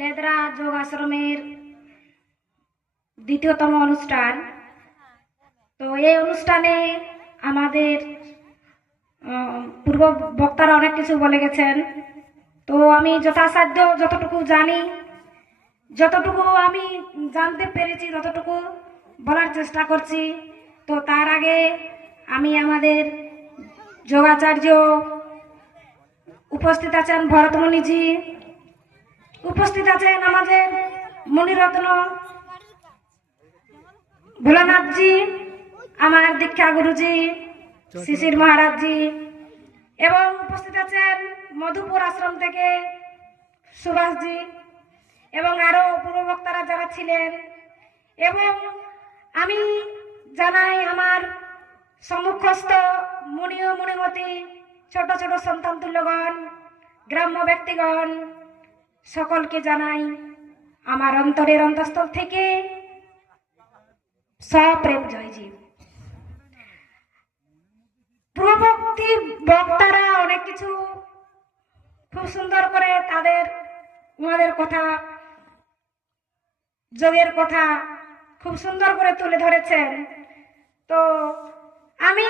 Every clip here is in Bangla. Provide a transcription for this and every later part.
লেদরা যোগ আশ্রমের দ্বিতীয়তম অনুষ্ঠান। তো এই অনুষ্ঠানে আমাদের পূর্ব বক্তারা অনেক কিছু বলে গেছেন। তো আমি যথাসাধ্য যতটুকু জানি, যতটুকু আমি জানতে পেরেছি ততটুকু বলার চেষ্টা করছি। তো তার আগে আমি আমাদের যোগাচার্য উপস্থিত আছেন, ভরতমণিজি উপস্থিত আছেন, আমাদের মণিরত্ন ভোলানাথজি, আমার দীক্ষা গুরুজি শিশির মহারাজজি, এবং উপস্থিত আছেন মধুপুর আশ্রম থেকে সুভাষজি এবং আরো পূর্ব বক্তারা যারা ছিলেন। এবং আমি জানাই আমার সম্মুখস্থ মুনি ও মুনিমতি, ছোট ছোট সন্তান তুল্যগণ, গ্রাম্য ব্যক্তিগণ, সকলকে জানাই আমার অন্তরের অন্তঃস্থল থেকে সপ্রেম জয়জি। পূর্ববর্তী বক্তারা অনেক কিছু খুব সুন্দর করে ওনাদের কথা, যোগের কথা খুব সুন্দর করে তুলে ধরেছেন। তো আমি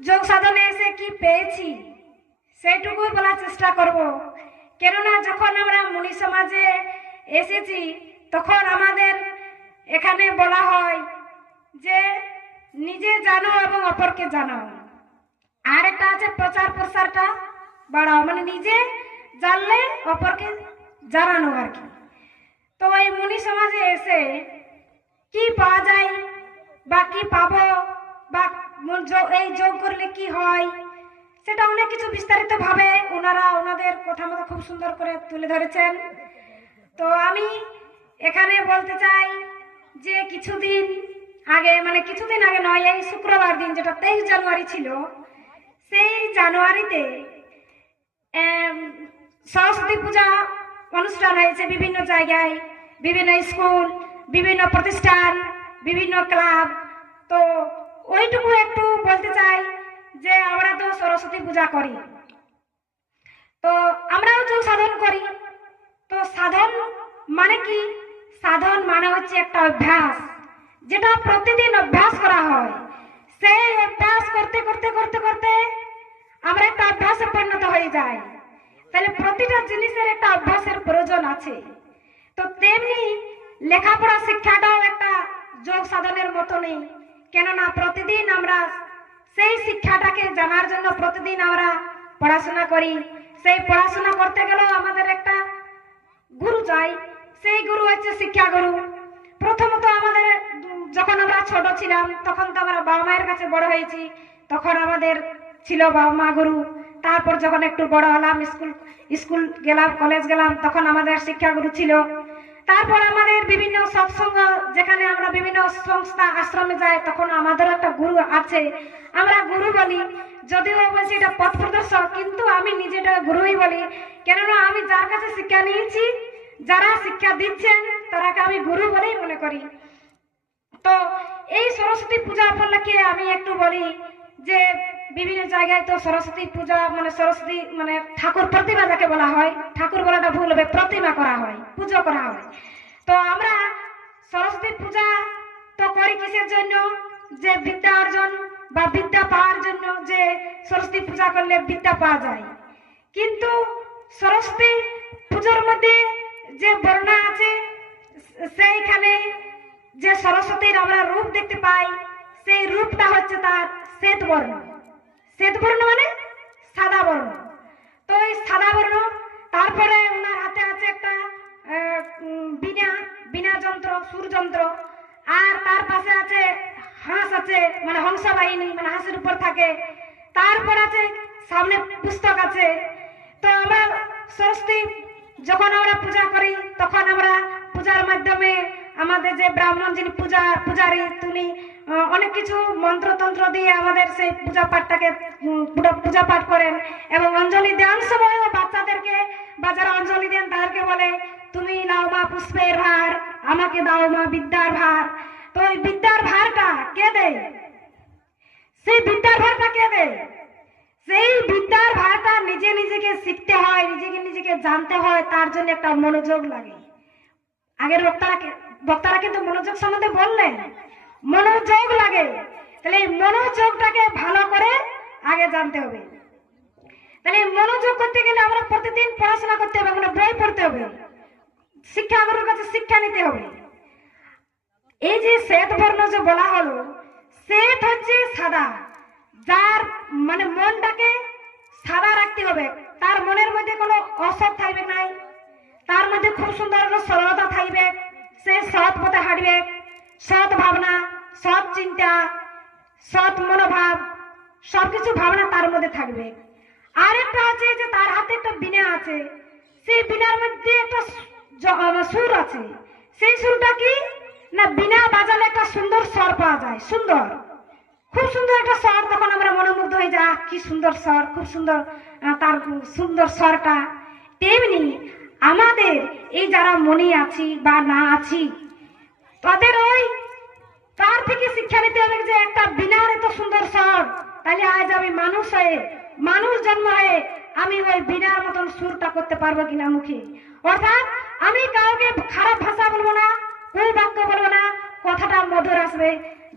যোগ সাধনে এসে কি পেয়েছি সেইটুকুই বলার চেষ্টা করব। কেননা যখন আমরা মুনি সমাজে এসেছি তখন আমাদের এখানে বলা হয় যে নিজে জানো এবং অপরকে জানাও। আর একটা আছে প্রচার প্রসারটা বাড়াও, মানে নিজে জানলে অপরকে জানানো আর কি। তো এই মুনি সমাজে এসে কি পাওয়া যায় বা কি পাবো বা এই যোগ করলে কি হয় সেটা অনেক কিছু বিস্তারিত ভাবে ওনারা ওনাদের কথা মতো খুব সুন্দর করে তুলে ধরেছেন। তো আমি এখানে বলতে চাই যে কিছুদিন আগে, মানে কিছুদিন আগে নয়, এই শুক্রবার দিন যেটা 23 জানুয়ারি ছিল, সেই জানুয়ারিতে সরস্বতী পূজা অনুষ্ঠান হয়েছে বিভিন্ন জায়গায়, বিভিন্ন স্কুল, বিভিন্ন প্রতিষ্ঠান, বিভিন্ন ক্লাব। তো ওইটুকু একটু বলতে চাই যে আমরা তো সরস্বতী পূজা করি, তো আমরাও যোগ সাধন করি। তো সাধন মানে কি? সাধন মানে হচ্ছে একটা অভ্যাস, যেটা প্রতিদিন অভ্যাস করা হয়। সেই অভ্যাস করতে করতে করতে করতে আমরা একটা অভ্যাসে পরিণত হয়ে যাই। তাহলে প্রতিটা জিনিসের একটা অভ্যাসের প্রয়োজন আছে। তো তেমনি লেখাপড়া শিক্ষাটাও একটা যোগ সাধনের মতনই। কেননা প্রতিদিন আমরা সেই শিক্ষাটাকে জানার জন্য প্রতিদিন আমরা পড়াশোনা করি। সেই পড়াশোনা করতে গেলেও আমাদের একটা গুরু চাই। সেই গুরু হচ্ছে শিক্ষা গুরু। প্রথমত আমাদের যখন আমরা ছোট ছিলাম তখন তো আমরা বাবা মায়ের কাছে বড় হয়েছি, তখন আমাদের ছিল বাবা মা গুরু। তারপর যখন একটু বড় হলাম, স্কুল গেলাম, কলেজ গেলাম, তখন আমাদের শিক্ষা গুরু ছিল। তারপর আমাদের বিভিন্ন সৎসঙ্গ, যেখানে আমরা বিভিন্ন সংস্থা আশ্রমে যাই, তখন আমাদের একটা গুরু আছে, আমরা গুরু বলি। যদিও বলছি এটা পথ প্রদর্শক, কিন্তু আমি নিজেটা গুরুই বলি। কেননা আমি যার কাছে শিক্ষা নিয়েছি, যারা শিক্ষা দিচ্ছেন তারাকে আমি গুরু বলেই মনে করি। তো এই সরস্বতী পূজা উপলক্ষে আমি একটু বলি যে বিভিন্ন জায়গায় তো সরস্বতী পূজা মানে সরস্বতী মানে ঠাকুর প্রতিমা যাকে বলা হয়, ঠাকুর বলাটা ভুল হবে, প্রতিমা করা হয়, পুজো করা হয়। তো আমরা সরস্বতী পূজা তো করি কিসের জন্য? যে বিদ্যা অর্জন বা বিদ্যা পাওয়ার জন্য, যে সরস্বতী পূজা করলে বিদ্যা পাওয়া যায়। কিন্তু সরস্বতী পূজার মধ্যে যে বর্ণনা আছে, সেইখানে যে সরস্বতীর আমরা রূপ দেখতে পাই, সেই রূপটা হচ্ছে তার শ্বেত বর্ণ। শ্বেত বর্ণ মানে সাদা বর্ণ। তো এই সাদা বর্ণ, তারপরে ওনার হাতে আছে একটা বীণা যন্ত্র, সুর যন্ত্র, আর তার পাশে আছে হাঁস আছে, মানে হংস বাহিনী, মানে হাঁসের উপর থাকে। তারপর আছে সামনে পুস্তক আছে। তো আমরা সরস্বতী যখন আমরা পূজা করি, তখন আমরা পূজার মাধ্যমে আমাদের যে ব্রাহ্মণ যিনি পূজারী, তিনি অনেক কিছু মন্ত্রতন্ত্র দিয়ে আমাদের সেই পূজা পাঠটাকে পূজা পাঠ করেন। এবং অঞ্জলি দেওয়ার সময় বাচ্চাদেরকে বা যারা অঞ্জলি দেন তাদেরকে বলে, তুমি নাও মা পুষ্পের ভার, আমাকে দাও মা বিদ্যার ভার। তো এই বিদ্যার ভারটা কে দেয়? সেই বিদ্যার ভারটা কে দেয়? সেই বিদ্যার ভাষাটা নিজে নিজেকে শিখতে হয়, নিজেকে নিজেকে জানতে হয়, তার জন্য একটা মনোযোগ লাগে। আগের বক্তারা কিন্তু মনোযোগ সম্বন্ধে বললেন, মনোযোগ লাগে। তাহলে এই মনোযোগটাকে ভালো করে আগে জানতে হবে। তাহলে এই মনোযোগ করতে গেলে আমরা প্রতিদিন পড়াশোনা করতে হবে, আমরা বই পড়তে হবে, শিক্ষাগুরুর কাছে শিক্ষা নিতে হবে। এই যে শ্বেত বর্ণ যে বলা হলো, শ্বেত হচ্ছে সাদা, যার মানে মনটাকে সাদা রাখতে হবে, তার মনের মধ্যে কোনো অসৎ থাকবে নাই, তার মধ্যে খুব সুন্দর সরলতা থাকবে, সে সৎ পথে হাঁটবে, সৎ ভাবনা, সৎ চিন্তা, সৎ মনোভাব, সবকিছু ভাবনা তার মধ্যে থাকবে। আরেকটা আছে যে তার হাতে একটা বীণা আছে, সেই বীণার মধ্যে একটা সুর আছে। সেই সুরটা কি না, বীণা বাজালে একটা সুন্দর স্বর পাওয়া যায়, সুন্দর, খুব সুন্দর একটা স্বর। তখন আমরা মনোমুগ্ধ হয়ে যাই, কি সুন্দর স্বর, খুব সুন্দর তার সুন্দর স্বরটা। তেমনি আমাদের এই যারা মনে আছি বা না আছি, তাদের ওই তার থেকে শিক্ষা নিতে হবে যে একটা বীণার এত সুন্দর স্বর, তাহলে আজ আমি মানুষ হয়ে, মানুষ জন্ম হয়ে আমি ওই বীণার মতন সুরটা করতে পারবো কিনা মুখে। অর্থাৎ আমি কাউকে খারাপ ভাষা বলবো না, কুবাক্য বলবো না, কথাটা মধুর আসবে।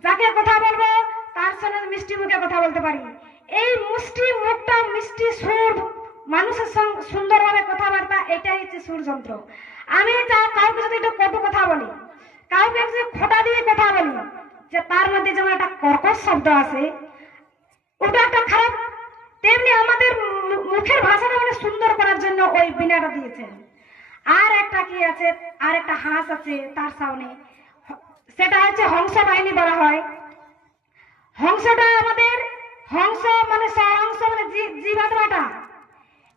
যাকে কথা বলবো তার সঙ্গে মিষ্টি মুখে কথা বলতে পারি। এই মিষ্টি মুখটা, মিষ্টি সুর, মানুষের সঙ্গে সুন্দরভাবে কথাবার্তা, এটাই হচ্ছে সুরযন্ত্র। আমি কাউকে যদি একটু কটু কথা বলি, কাউকে যদি খোটা দিয়ে কথা বলি, যে তার মধ্যে যেমন একটা কর্কশ শব্দ আছে, ওটা একটা খারাপ। তেমনি আমাদের মুখের ভাষাটা মানে সুন্দর করার জন্য ওই বীণাটা দিয়েছেন। আর একটা কি আছে, আর একটা হাঁস আছে তার সামনে, সেটা হচ্ছে হংস বাহিনী বলা হয়। হংসটা আমাদের, হংস মানে সহংস, মানে জীব আত্মাটা,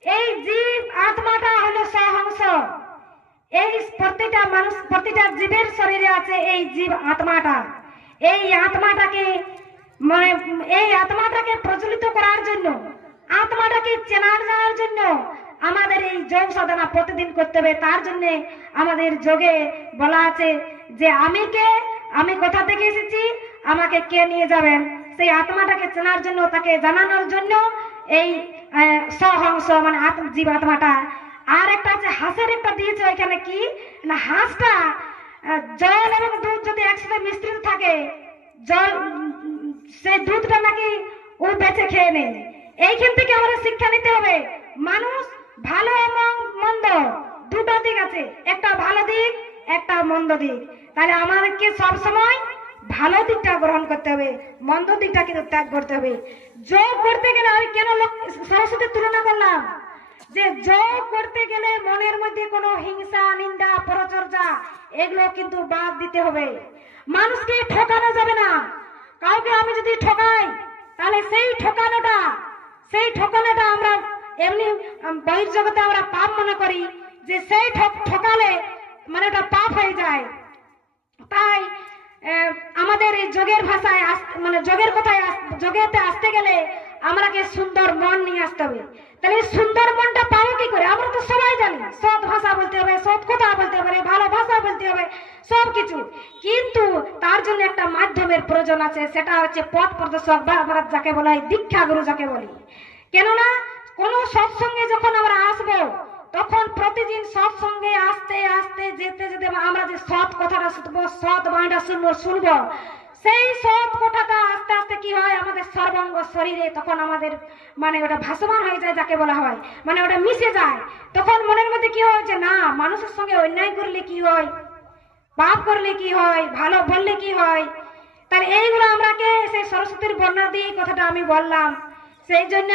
এই জীব আত্মাটা হলো সহংস। এই প্রতিটা মানুষ, প্রতিটা জীবের শরীরে আছে এই জীব আত্মাটা। এই আত্মাটাকে মানে এই আত্মাটাকে প্রজ্বলিত করার জন্য, আত্মাটাকে চেনার জানার জন্য আমাদের এই যোগ সাধনা প্রতিদিন করতে হবে। তার জন্য আমাদের যোগে বলা আছে যে আমি কে, আমি কোথা থেকে এসেছি, আমাকে কে নিয়ে যাবেন। সেই আত্মাটাকে চেনার জন্য, তাকে জানানোর জন্য এই সহংস মানে জীব আত্মাটা। আর একটা আছে হাঁসের একটা দিয়েছে, ওইখানে কি না, হাঁসটা জল এবং দুধ যদি একসাথে মিশ্রিত থাকে, জল সেই দুধটা নাকি ও বেঁচে খেয়ে নেয়। এইখান থেকে আমাদের শিক্ষা নিতে হবে, মানুষ ভালো এবং মন্দ দুটো দিক আছে, একটা ভালো দিক, একটা মন্দ দিক। তাহলে আমাদেরকে সব সময় ভালো দিকটা গ্রহণ করতে হবে, মন্দ দিকটা কিন্তু ত্যাগ করতে হবে। যোগ করতে গেলে আমি কেন সরস্বতীর তুলনা করলাম, যে যোগ করতে গেলে মনের মধ্যে কোনো হিংসা, নিন্দা, পরচর্চা এগুলো কিন্তু বাদ দিতে হবে। মানুষকে ঠকানো যাবে না। কাউকে আমি যদি ঠকাই, তাহলে সেই ঠকানোটা আমরা এমনি বহির্জগতে আমরা পাপ মনে করি, যে সেই ঠকালে মানে ওটা পাপ হয়ে যায়। তাই আমাদের এই যোগের ভাষায় মানে যোগের কথায়, যোগেতে আসতে গেলে আমাকে সুন্দর মন নিয়ে আসতে হবে। তাহলে সুন্দর মনটা পাবো কি করে? আমরা তো সবাই জানি সৎ ভাষা বলতে হবে, সৎ কথা বলতে হবে, ভালো ভাষা বলতে হবে, সবকিছু। কিন্তু তার জন্য একটা মাধ্যমের প্রয়োজন আছে, সেটা হচ্ছে পথ প্রদর্শক বা আমরা যাকে বলা হয় দীক্ষা গুরু যাকে বলি। কেননা কোন সৎসঙ্গে যখন আমরা আসবো, তখন প্রতিদিন সৎসঙ্গে আসতে আসতে যেতে যেতে আমরা যে সৎ কথাটা শুনবো, সৎ বাণীটা শুনবো, সেই সৎ কথাটা আস্তে আস্তে কি হয় আমাদের সর্বাঙ্গ শরীরে, তখন আমাদের মানে ওটা ভাসমান হয়ে যায়, যাকে বলা হয় মানে ওটা মিশে যায়। তখন মনের মধ্যে কি হয় যে না, মানুষের সঙ্গে অন্যায় করলে কি হয়, পাপ করলে কি হয়, ভালো বললে কি হয়। তাহলে এইগুলো আমরাকে সেই সরস্বতীর বর্ণনা দিয়ে কথাটা আমি বললাম। সেই জন্য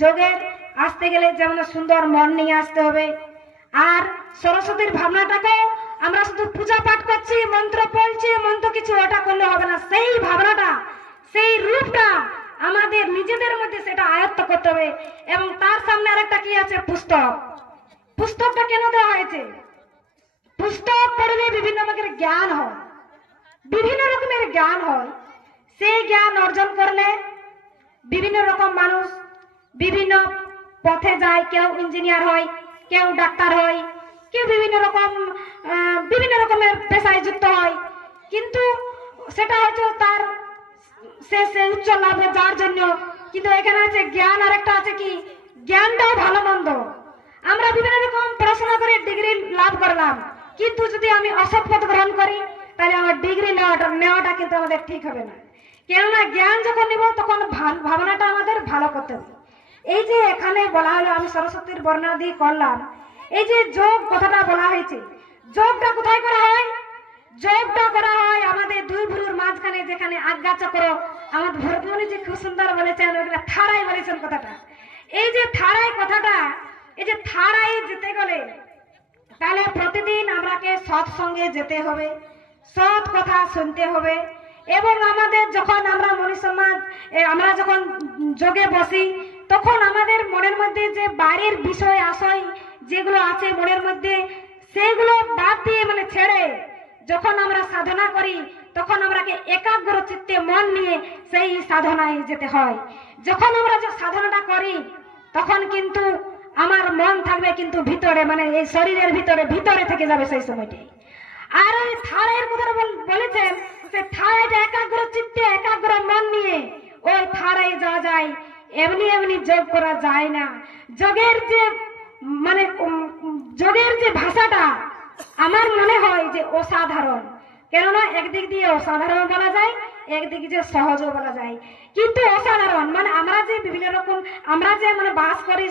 যোগের আসতে গেলে যেমন সুন্দর মন নিয়ে আসতে হবে। আর সরস্বতীর ভাবনাটাকে আমরা শুধু পূজা পাঠ করছি, মন্ত্র পড়ছি, মন্ত্র কিছু ওটা করলে হবে না। সেই ভাবনাটা, সেই রূপটা আমাদের নিজেদের মধ্যে সেটা আয়ত্ত করতে হবে। এবং তার সামনে আরেকটা কি আছে, পুস্তক। পুস্তকটা কেন দেওয়া হয়েছে? পুস্তক পড়লে বিভিন্ন রকমের জ্ঞান হয়, বিভিন্ন রকমের জ্ঞান হয়। সেই জ্ঞান অর্জন করলে বিভিন্ন রকম মানুষ বিভিন্ন পথে যায়, কেউ ইঞ্জিনিয়ার হয়, কেউ ডাক্তার হয়, কেউ বিভিন্ন রকমের পেশায় যুক্ত হয়। কিন্তু সেটা হচ্ছে তার সে উচ্চ লাভে যার জন্য কিন্তু এখানে আছে জ্ঞান, আর একটা আছে কি জ্ঞানটাও ভালো মন্দ। আমরা বিভিন্ন রকম পড়াশোনা করে ডিগ্রি লাভ করলাম, কিন্তু যদি আমি অসৎ পথ গ্রহণ করি তাহলে আমার ডিগ্রি নেওয়াটা কিন্তু আমাদের ঠিক হবে না। কেননা জ্ঞান যখন নিব তখন ভাবনাটা আমাদের ভালো করতে হবে। এই যে এখানে বলা হলো, আমি সরস্বতীর বর্ণনা দিয়ে করলাম, এই যে যোগ কথাটা বলা হয়েছে, যোগটা কোথায় করা হয়? যোগটা করা হয় আমাদের দুই ভুরুর মাঝখানে, যেখানে আজ্ঞা চক্র। আমার ভরতমণি যে খুব সুন্দর বলেছেন, ওইগুলা থাড়াই বলেছেন কথাটা। এই যে থাড়াই কথাটা, এই যে থাড়াই যেতে গেলে তাহলে প্রতিদিন আমরাকে সৎসঙ্গে যেতে হবে, সৎ কথা শুনতে হবে। এবং আমাদের যখন আমরা মনীষসমাজ আমরা যখন যোগে বসি, তখন আমাদের মনের মধ্যে যে বাড়ির বিষয় আশয় যেগুলো আছে মনের মধ্যে, সেগুলো বাদ দিয়ে মানে ছেড়ে যখন আমরা সাধনা করি, তখন আমরাকে একাগ্র চিত্তে মন নিয়ে সেই সাধনায় যেতে হয়। যখন আমরা যে সাধনাটা করি তখন কিন্তু আমার মন থাকবে কিন্তু ভিতরে, মানে এই শরীরের ভিতরে থেকে যাবে সেই সময়টাই। আর ওই থাড়ের কথা বলেছেন, সে থাড়াইটা একাগ্র চিত্তে একাগ্র মন নিয়ে ওই থাড়াই যাওয়া যায়। এমনি এমনি যোগ করা যায় না। যোগের যে মানে যোগের যে ভাষাটা আমার মনে হয় যে অসাধারণ। কেননা একদিক দিয়ে অসাধারণ বলা যায়, একদিক দিয়ে সহজও বলা যায়। কিন্তু অসাধারণ মানে আমরা যে বিভিন্ন রকম আমরা যে মানে বাস করি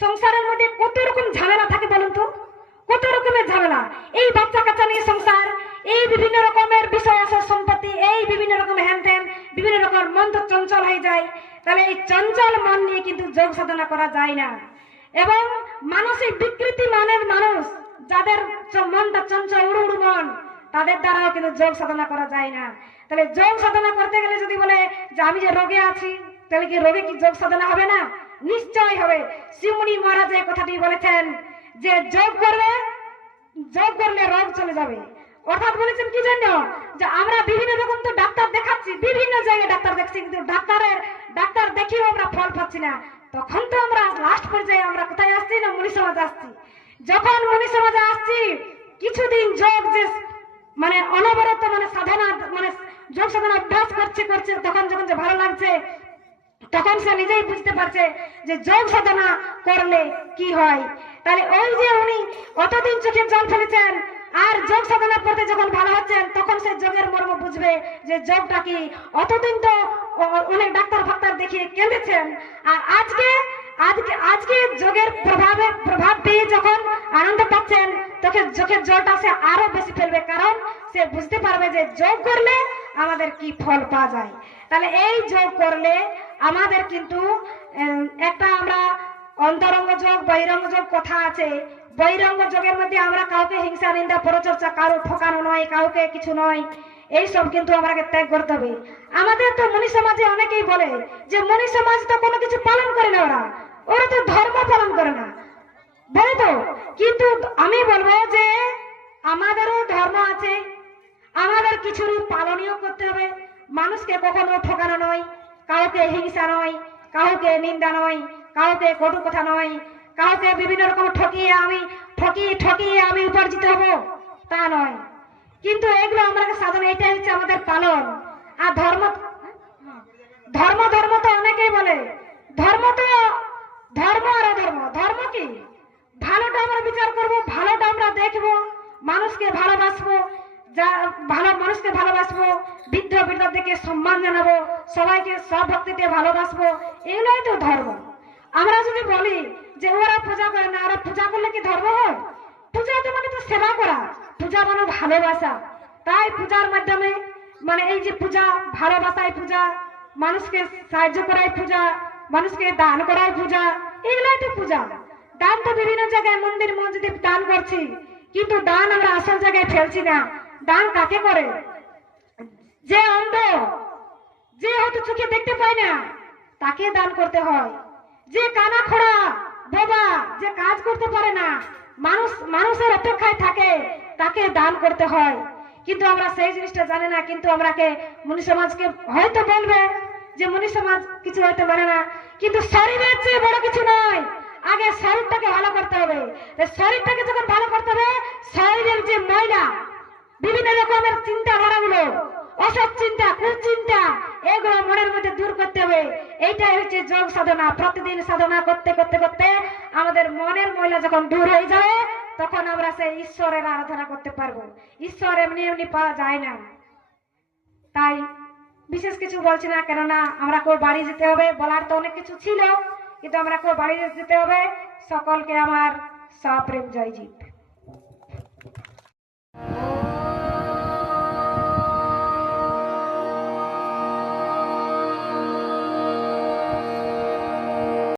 সংসারের মধ্যে কত রকম ঝামেলা থাকে বলুন তো, কত রকমের ঝামেলা। এই বাচ্চা কাচ্চা নিয়ে সংসার, এই বিভিন্ন রকমের বিষয় আছে সম্পত্তি, এই বিভিন্ন রকম হ্যান ত্যান, বিভিন্ন রকম মন তো চঞ্চল হয়ে যায়। তাহলে এই চঞ্চল মন নিয়ে কিন্তু যোগ সাধনা করা যায় না। এবং মানসিক বিকৃতি মনের মানুষ, যাদের মনটা চঞ্চল উড়ু উড়ু মন, তাদের দ্বারাও কিন্তু যোগ সাধনা করা যায় না। তাহলে যোগ সাধনা করতে গেলে যদি বলে যে আমি যে রোগে আছি, তাহলে কি রোগে কি যোগ সাধনা হবে না? নিশ্চয় হবে। শিবমুনি মহারাজ এই কথাটি বলেছেন যে যোগ করলে রোগ চলে যাবে। অর্থাৎ বলেছেন কি জন্য? যে আমরা বিভিন্ন রকম তো ডাক্তার দেখাচ্ছি, বিভিন্ন জায়গায় ডাক্তার দেখছি, কিন্তু ডাক্তার দেখিও আমরা ফল পাচ্ছি না। তখন তো আমরা লাস্ট পর্যায়ে আমরা কোথায় আসছি না, মনীষ সমাজে আসছি। যখন মনীষ সমাজে আসছি, কিছুদিন যোগ যে মানে অনবরত মানে সাধনা মানে যোগ সাধনা অভ্যাস করছে, তখন যখন যে ভালো লাগছে, তখন সে নিজেই বুঝতে পারছে যে যোগ সাধনা করলে কি হয়। তাহলে ওই যে উনি অতদিন চোখে জল ফেলেছেন, আর যোগ সাধনা করতে যখন ভালো হচ্ছেন, তখন সে যোগের মর্ম বুঝবে যে যোগটা কি। অতদিন তো অনেক ডাক্তার ফাক্তার দেখিয়ে কেঁদেছেন, আর আজকে যোগের প্রভাব পেয়ে যখন আনন্দ পাচ্ছেন, তখন চোখের জলটা সে আরো বেশি ফেলবে, কারণ সে বুঝতে পারবে যে যোগ করলে আমাদের কি ফল পাওয়া যায়। তাহলে এই যোগ করলে আমাদের কিন্তু একটা আমরা অন্তরঙ্গ যোগ বহিরঙ্গ যোগ কথা আছে। বহিরঙ্গ যোগের মধ্যে আমরা কাউকে হিংসা নিন্দা পরচর্চা, কারো ঠকানো নয়, কাউকে কিছু নয়, এইসব কিন্তু আমাকে ত্যাগ করতে হবে। আমাদের তো মনীষ সমাজে অনেকেই বলে যে মনীষ সমাজ তো কোনো কিছু পালন করে না, ওরা তো ধর্ম পালন করে না বলে তো। কিন্তু আমি বলবো যে আমাদেরও ধর্ম আছে, আমাদের কিছু পালনীয় করতে হবে। মানুষকে কখনো ঠকানো নয়, কাউকে হিংসা নয়, কাউকে নিন্দা নয়, কাউকে কটু কথা নয়, কাউকে বিভিন্ন রকম ঠকিয়ে আমি উপার্জিত হব তা নয়। কিন্তু এগুলো আমাদের সাধনা, এটাই হচ্ছে আমাদের পালন। আর ধর্ম তো অনেকেই বলে ধর্ম আর ধর্ম কি? ভালোটা আমরা বিচার করব, ভালোটা আমরা দেখবো, মানুষকে ভালোবাসবো, মানুষকে ভালোবাসবো, বৃদ্ধ বৃদ্ধদেরকে সম্মান জানাবো, সবাইকে সব ভক্তিতে ভালোবাসবো, এগুলোই তো ধর্ম। আমরা যদি বলি যে ওরা পূজা করে না, ওরা পূজা করলে কি ধর্ম হয়? পূজা তো মানে তো সেবা করা, পূজা মানে ভালোবাসা। তাই পূজার মাধ্যমে মানে এই যে পূজা, ভালোবাসায় পূজা, মানুষকে সাহায্য করাই পূজা, মানুষকে দান করাই পূজা, এগুলাই তো পূজা। দান তো বিভিন্ন জায়গায় মন্দির মসজিদে দান করছি, কিন্তু দান আমরা আসল জায়গায় ফেলছি না। দান কাকে করে? যে অন্ধ, যে হয়তো চোখে দেখতে পায় না, তাকে দান করতে হয়। যে কানা খোড়া বোবা, যে কাজ করতে পারে না, মানুষের অপেক্ষায় থাকে, তাকে দান করতে হয়। কিন্তু আমরা সেই জিনিসটা জানি না। কিন্তু আমরাকে মনীষ সমাজকে হয়তো বলবে যে মনীষ সমাজ কিছু হয়তো মানে না, কিন্তু শরীরের চেয়ে বড় কিছু নয়। আগে শরীরটাকে ভালো করতে হবে। শরীরটাকে যখন ভালো করতে হবে, শরীরের যে ময়লা, বিভিন্ন রকমের চিন্তাধারাগুলো, অসৎ চিন্তা, কুচিন্তা, এগুলো মনের মধ্যে দূর করতে হবে। এইটাই হচ্ছে যোগ সাধনা। প্রতিদিন সাধনা করতে করতে করতে আমাদের মনের ময়লা যখন দূর হয়ে যাবে, তখন আমরা সেই ঈশ্বরের আরাধনা করতে পারবো। ঈশ্বর এমনি এমনি পাওয়া যায় না। তাই বিশেষ কিছু বলছি না, কেননা আমরা কেউ বাড়ি যেতে হবে। বলার তো অনেক কিছু ছিল, কিন্তু আমরা কেউ বাড়ি যেতে হবে। সকলকে আমার সপ্রেম জয়জিৎ।